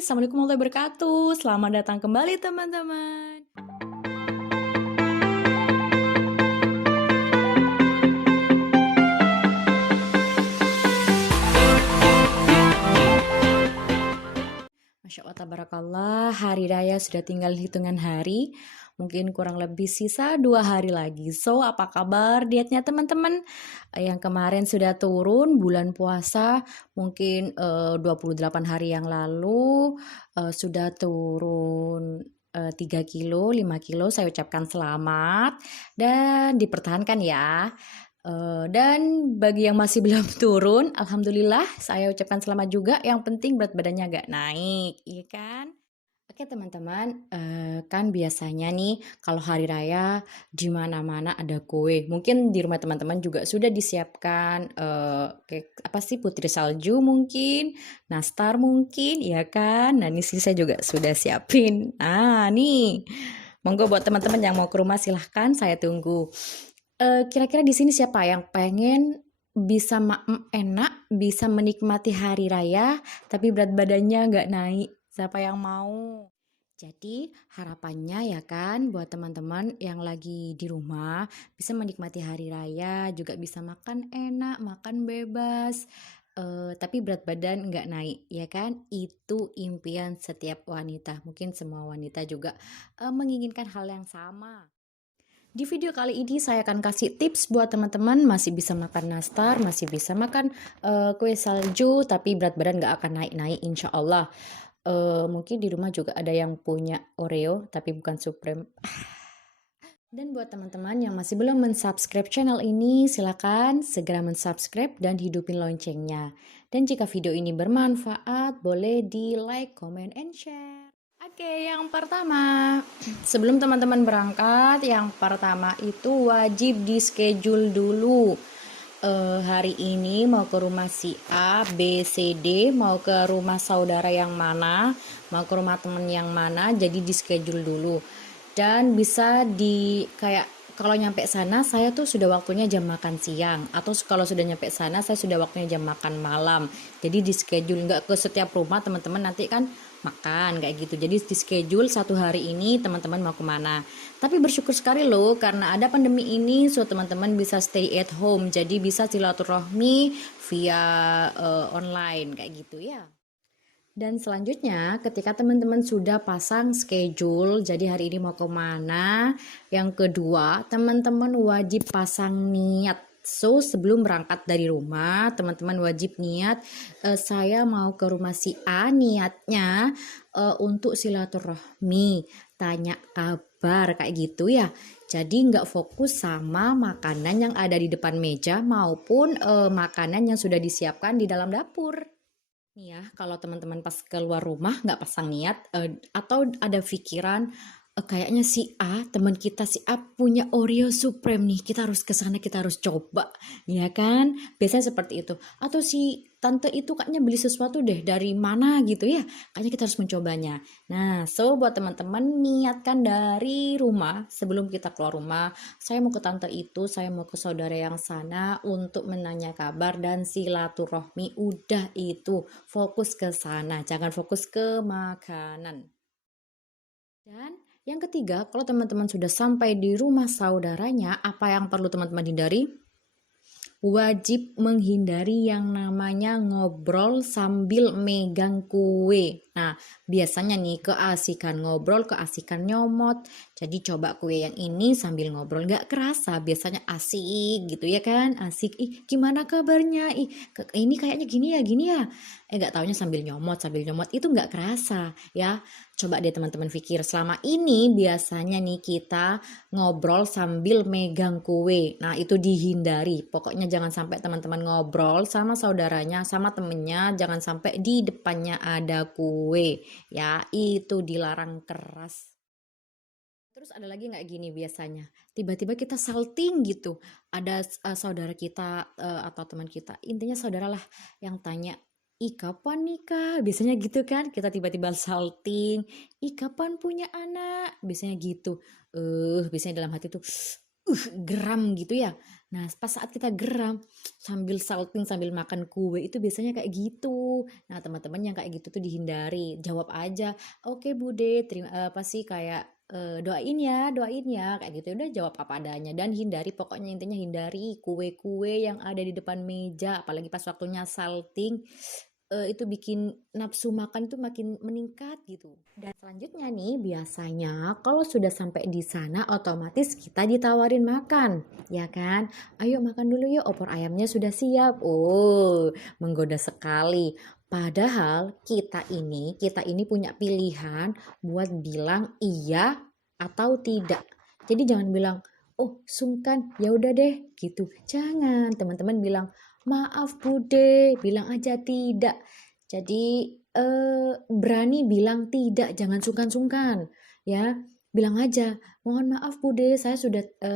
Assalamualaikum warahmatullahi wabarakatuh. Selamat datang kembali teman-teman. Masya Allah, tabarakallah, hari raya sudah tinggal hitungan hari. Mungkin kurang lebih sisa 2 hari lagi. So, apa kabar dietnya teman-teman? Yang kemarin sudah turun bulan puasa, mungkin 28 hari yang lalu sudah turun 3 kilo, 5 kilo. Saya ucapkan selamat dan dipertahankan ya. Dan bagi yang masih belum turun, alhamdulillah saya ucapkan selamat juga. Yang penting berat badannya agak naik, iya kan? Oke teman-teman, kan biasanya nih kalau hari raya di mana-mana ada kue. Mungkin di rumah teman-teman juga sudah disiapkan kayak apa sih, putri salju mungkin, nastar mungkin, ya kan? Nah ini sih saya juga sudah siapin. Nah nih, monggo buat teman-teman yang mau ke rumah silahkan, saya tunggu. Kira-kira di sini siapa yang pengen bisa enak, bisa menikmati hari raya, tapi berat badannya nggak naik? Siapa yang mau? Jadi harapannya ya kan buat teman-teman yang lagi di rumah bisa menikmati hari raya, juga bisa makan enak, makan bebas, tapi berat badan nggak naik, ya kan? Itu impian setiap wanita. Mungkin semua wanita juga menginginkan hal yang sama. Di video kali ini saya akan kasih tips buat teman-teman masih bisa makan nastar, masih bisa makan kue salju, tapi berat badan nggak akan naik-naik insya Allah. Mungkin di rumah juga ada yang punya Oreo, tapi bukan Supreme. Dan buat teman-teman yang masih belum mensubscribe channel ini, silakan segera mensubscribe dan hidupin loncengnya. Dan jika video ini bermanfaat, boleh di like, comment, and share. Oke, yang pertama, sebelum teman-teman berangkat, yang pertama itu wajib di schedule dulu. Hari ini mau ke rumah si A, B, C, D, mau ke rumah saudara yang mana, mau ke rumah temen yang mana, jadi di schedule dulu. Dan bisa di kayak kalau nyampe sana saya tuh sudah waktunya jam makan siang, atau kalau sudah nyampe sana saya sudah waktunya jam makan malam. Jadi di schedule, nggak ke setiap rumah teman-teman nanti kan makan kayak gitu. Jadi di schedule satu hari ini teman-teman mau kemana. Tapi bersyukur sekali loh karena ada pandemi ini, so teman-teman bisa stay at home. Jadi bisa silaturahmi via online kayak gitu ya. Dan selanjutnya ketika teman-teman sudah pasang schedule, jadi hari ini mau kemana, yang kedua teman-teman wajib pasang niat. So sebelum berangkat dari rumah teman-teman wajib niat, saya mau ke rumah si A, niatnya untuk silaturahmi, tanya kabar kayak gitu ya. Jadi nggak fokus sama makanan yang ada di depan meja maupun makanan yang sudah disiapkan di dalam dapur. Nih ya, kalau teman-teman pas keluar rumah nggak pasang niat, atau ada pikiran, kayaknya si A, teman kita si A punya Oreo Supreme nih, kita harus ke sana, kita harus coba, ya kan? Biasanya seperti itu. Atau si tante itu kayaknya beli sesuatu deh dari mana gitu ya, kayaknya kita harus mencobanya. Nah, so buat teman-teman niatkan dari rumah sebelum kita keluar rumah, saya mau ke tante itu, saya mau ke saudara yang sana untuk menanya kabar dan silaturahmi. Udah itu, fokus ke sana, jangan fokus ke makanan. Dan yang ketiga, kalau teman-teman sudah sampai di rumah saudaranya, apa yang perlu teman-teman hindari? Wajib menghindari yang namanya ngobrol sambil megang kue. Nah, biasanya nih keasikan ngobrol, keasikan nyomot. Jadi coba kue yang ini sambil ngobrol, nggak kerasa. Biasanya asik gitu ya kan? Asik, ih gimana kabarnya? Ih ini kayaknya gini ya. Nggak taunya sambil nyomot. Itu nggak kerasa ya. Coba deh teman-teman pikir, selama ini biasanya nih kita ngobrol sambil megang kue. Nah, itu dihindari. Pokoknya jangan sampai teman-teman ngobrol sama saudaranya, sama temennya, jangan sampai di depannya ada kue. Ya, itu dilarang keras. Terus ada lagi nggak gini biasanya? Tiba-tiba kita salting gitu. Ada saudara kita atau teman kita. Intinya saudara lah yang tanya, ih kapan nikah? Biasanya gitu kan. Kita tiba-tiba salting. Ih kapan punya anak? Biasanya gitu. Biasanya dalam hati tuh geram gitu ya. Nah, pas saat kita geram, sambil salting, sambil makan kue, itu biasanya kayak gitu. Nah, teman-teman yang kayak gitu tuh dihindari. Jawab aja, "Oke, Bude, terima apa sih kayak doain ya," kayak gitu. Udah jawab apa adanya dan hindari, pokoknya intinya hindari kue-kue yang ada di depan meja, apalagi pas waktunya salting. Itu bikin nafsu makan tuh makin meningkat gitu. Dan selanjutnya nih, biasanya kalau sudah sampai di sana otomatis kita ditawarin makan, ya kan? Ayo makan dulu yuk, opor ayamnya sudah siap. Oh, menggoda sekali. Padahal kita ini punya pilihan buat bilang iya atau tidak. Jadi jangan bilang, "Oh, sungkan, ya udah deh," gitu. Jangan, teman-teman bilang, "Maaf Bude," bilang aja tidak. Jadi berani bilang tidak, jangan sungkan-sungkan ya. Bilang aja, "Mohon maaf Bude,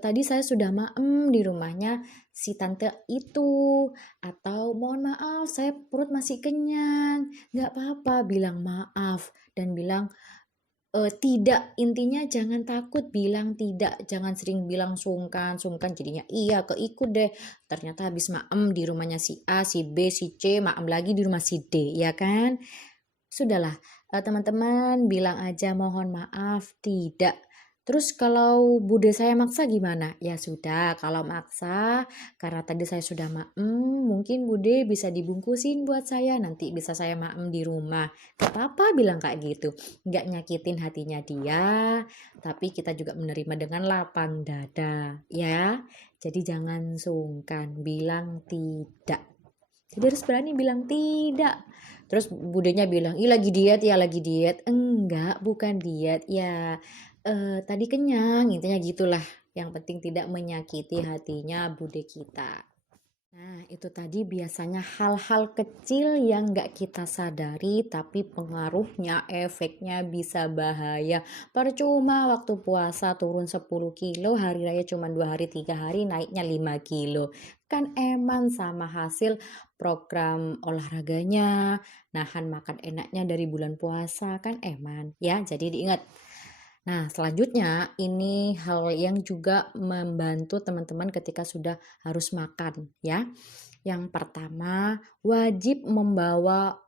tadi saya sudah maem di rumahnya si tante itu," atau "Mohon maaf, saya perut masih kenyang." Nggak apa-apa bilang maaf dan bilang tidak, intinya jangan takut bilang tidak, jangan sering bilang sungkan, sungkan jadinya iya keikut deh. Ternyata habis maem di rumahnya si A, si B, si C, maem lagi di rumah si D, ya kan? Sudahlah, teman-teman bilang aja mohon maaf, tidak. Terus kalau bude saya maksa gimana? Ya sudah, kalau maksa karena tadi saya sudah maem, mungkin bude bisa dibungkusin buat saya, nanti bisa saya maem di rumah. Gak apa-apa bilang kayak gitu. Nggak nyakitin hatinya dia, tapi kita juga menerima dengan lapang dada, ya. Jadi jangan sungkan, bilang tidak. Jadi harus berani bilang tidak. Terus budenya bilang, "Ih lagi diet ya, lagi diet." Enggak, bukan diet. Ya, tadi kenyang, intinya gitulah. Yang penting tidak menyakiti hatinya bude kita. Nah, itu tadi biasanya hal-hal kecil yang nggak kita sadari, tapi pengaruhnya, efeknya bisa bahaya. Percuma waktu puasa turun 10 kilo, hari raya cuma 2 hari, 3 hari, naiknya 5 kilo. Kan eman sama hasil program olahraganya, nahan makan enaknya dari bulan puasa, kan eman. Ya, jadi diingat. Nah, selanjutnya ini hal yang juga membantu teman-teman ketika sudah harus makan ya. Yang pertama, wajib membawa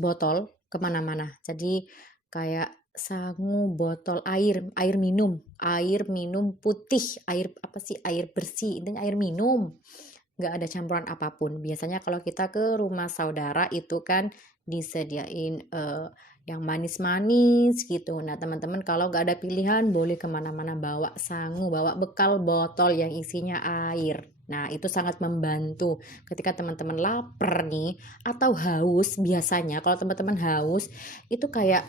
botol kemana-mana. Jadi kayak sangu, botol air minum putih, air apa sih, air bersih, intinya air minum. Nggak ada campuran apapun. Biasanya kalau kita ke rumah saudara itu kan disediain yang manis-manis gitu. Nah, teman-teman kalau nggak ada pilihan boleh kemana-mana bawa sangu, bawa bekal botol yang isinya air. Nah, itu sangat membantu ketika teman-teman lapar nih atau haus. Biasanya kalau teman-teman haus itu kayak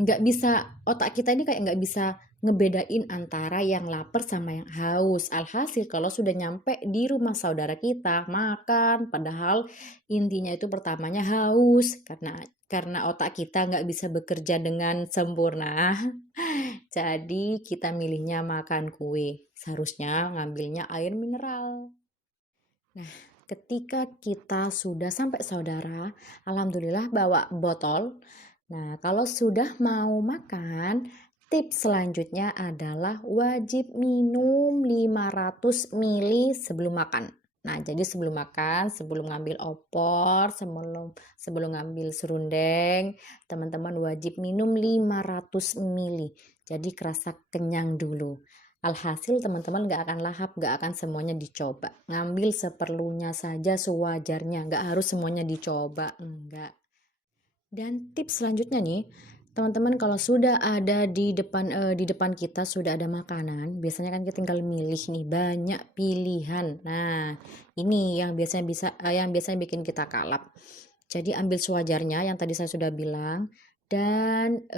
nggak bisa, otak kita ini kayak nggak bisa ngebedain antara yang lapar sama yang haus. Alhasil kalau sudah nyampe di rumah saudara kita makan, padahal intinya itu pertamanya haus karena otak kita nggak bisa bekerja dengan sempurna. Jadi kita milihnya makan kue. Seharusnya ngambilnya air mineral. Nah, ketika kita sudah sampai saudara, alhamdulillah bawa botol. Nah, kalau sudah mau makan, tips selanjutnya adalah wajib minum 500 ml sebelum makan. Nah, jadi sebelum makan, sebelum ngambil opor, sebelum sebelum ngambil serundeng, teman-teman wajib minum 500 ml. Jadi kerasa kenyang dulu. Alhasil teman-teman gak akan lahap, gak akan semuanya dicoba. Ngambil seperlunya saja sewajarnya, gak harus semuanya dicoba, enggak. Dan tips selanjutnya nih, teman-teman kalau sudah ada di depan kita sudah ada makanan, biasanya kan kita tinggal milih nih, banyak pilihan. Nah, ini yang biasanya bikin kita kalap. Jadi ambil sewajarnya yang tadi saya sudah bilang dan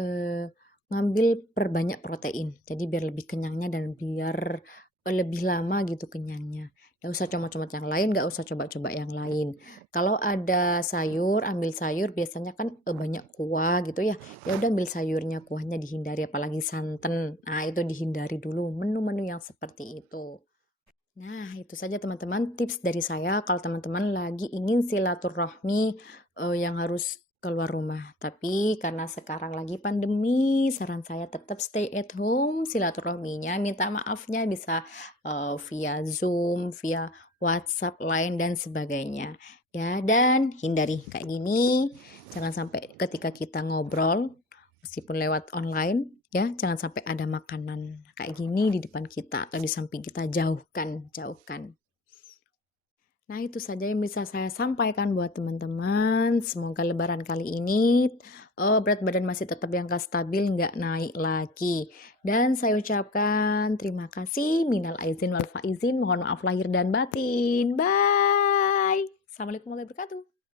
ngambil perbanyak protein. Jadi biar lebih kenyangnya dan biar lebih lama gitu kenyangnya. Gak usah comot-comot yang lain, gak usah coba-coba yang lain. Kalau ada sayur, ambil sayur biasanya kan banyak kuah gitu ya. Ya udah ambil sayurnya, kuahnya dihindari apalagi santan. Nah, itu dihindari dulu menu-menu yang seperti itu. Nah, itu saja teman-teman tips dari saya kalau teman-teman lagi ingin silaturahmi yang harus keluar rumah. Tapi karena sekarang lagi pandemi, saran saya tetap stay at home, silaturahminya minta maafnya bisa via Zoom, via WhatsApp, Line dan sebagainya. Ya, dan hindari kayak gini, jangan sampai ketika kita ngobrol meskipun lewat online ya, jangan sampai ada makanan kayak gini di depan kita atau di samping kita, jauhkan, jauhkan. Nah, itu saja yang bisa saya sampaikan buat teman-teman. Semoga lebaran kali ini berat badan masih tetap yang stabil, nggak naik lagi. Dan saya ucapkan terima kasih. Minal aizin wal faizin. Mohon maaf lahir dan batin. Bye. Assalamualaikum warahmatullahi wabarakatuh.